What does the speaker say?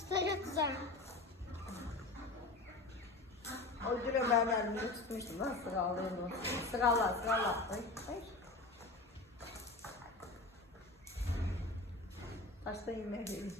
tutacak güzel. O gün ben elimde tutmuştum lan sıralayayım. Sırala. Ay. Taşta yemeği vereyim.